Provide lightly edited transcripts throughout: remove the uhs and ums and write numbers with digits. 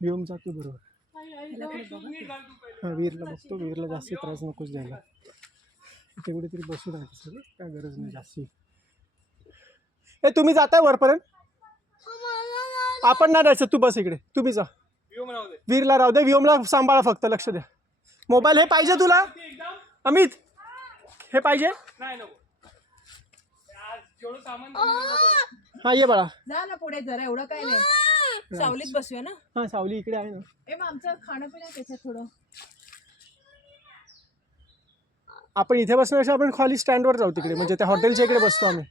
व्योम जातो बरोबर. हां वीरला बघतो. वीरला जास्त त्रास नकोच द्यायला. इथे कुठेतरी बसू राहायचं सगळं काय गरज नाही जास्ती. ए तुम्ही जाताय वरपर्यंत. आपण नाही जायचं. तू बस इकडे. तुम्ही जा. वीरला राहू दे. व्योमला सांभाळा फक्त. लक्ष द्या. मोबाईल हे पाहिजे तुला अमित. हे पाहिजे. हा ये बाळा. जा ना पुढे जरा. एवढं काय नाही. सावलीत बसूया ना. हा सावली इकडे आहे ना. मग आमचं खाणं पिणं त्याच्यात थोडं. आपण इथे बसण्यापेक्षा आपण खाली स्टँडवर जाऊ तिकडे. म्हणजे त्या हॉटेलच्या इकडे बसतो आम्ही.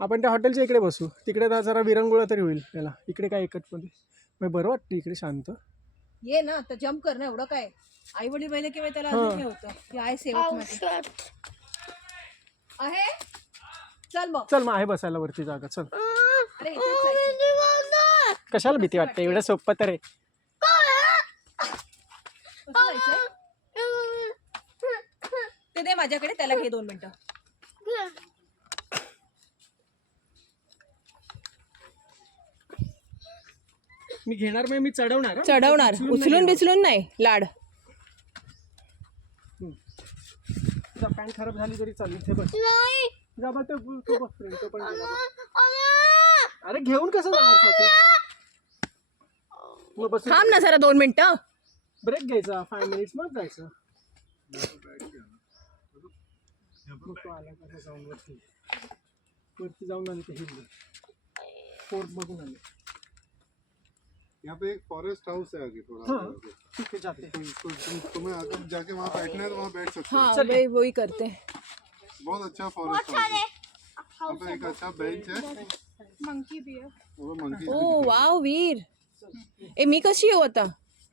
आपण त्या हॉटेलच्या इकडे बसू. तिकडे जरा विरंगुळा तरी होईल त्याला. इकडे काय एकटमध्ये मग बरं वाटतं इकडे शांत. ये ना तर जम्प कर ना. एवढं काय. आई वडील पहिले किंवा त्याला अजून हे होतं की आई सेवक आहे. चल मग. चल मग आहे बसायला वरती जागा. चल. अरे इथेच जायचं. कशाला भीती वाटते. एवढं सोपं तर आहे. कसं जायचंय? ते दे माझ्याकडे. त्याला घे 2 मिनिटं. मी घेणार नाही. मी चढवणार. चढवणार. उचलून बिचलून नाही. लाड. तुझा पॅन्ट खराब झाली तरी चालेल. इथे बस. जा बा. तो बस फ्रेंड. तो पण गेला बस. अरे घेऊन कसं जाणार स्वाती. मग बस. थांब ना जरा 2 मिनिटं. ब्रेक घ्यायचा 5 मिनिट्स मग जायचं. तो आला कसं जाऊन वरती जाऊन आले. ते हिल फोर्ट बघून आले. यहाँ पे एक फॉरेस्ट हाउस है आगे थोड़ा. हाँ ठीक है जाते. तुम्हें अगर जाके वहाँ बैठना है तो वहाँ बैठ सकते हो. हाँ वही वही करते. बहुत अच्छा फॉरेस्ट हाउस है. यहाँ पे एक अच्छा बेंच है. मंकी भी है. वो मंकी. ओ वाव वीर. ए मी कशी येऊ आता.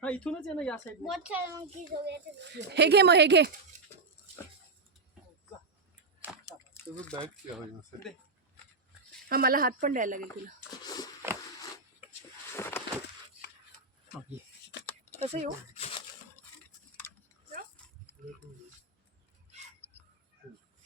हा इथूनच आहे ना या साईड. हे घे मग. हे घे. तो बैठ किया हो यहाँ से. हा मला हात पण द्यायला लागेल तुला. कसं येऊ.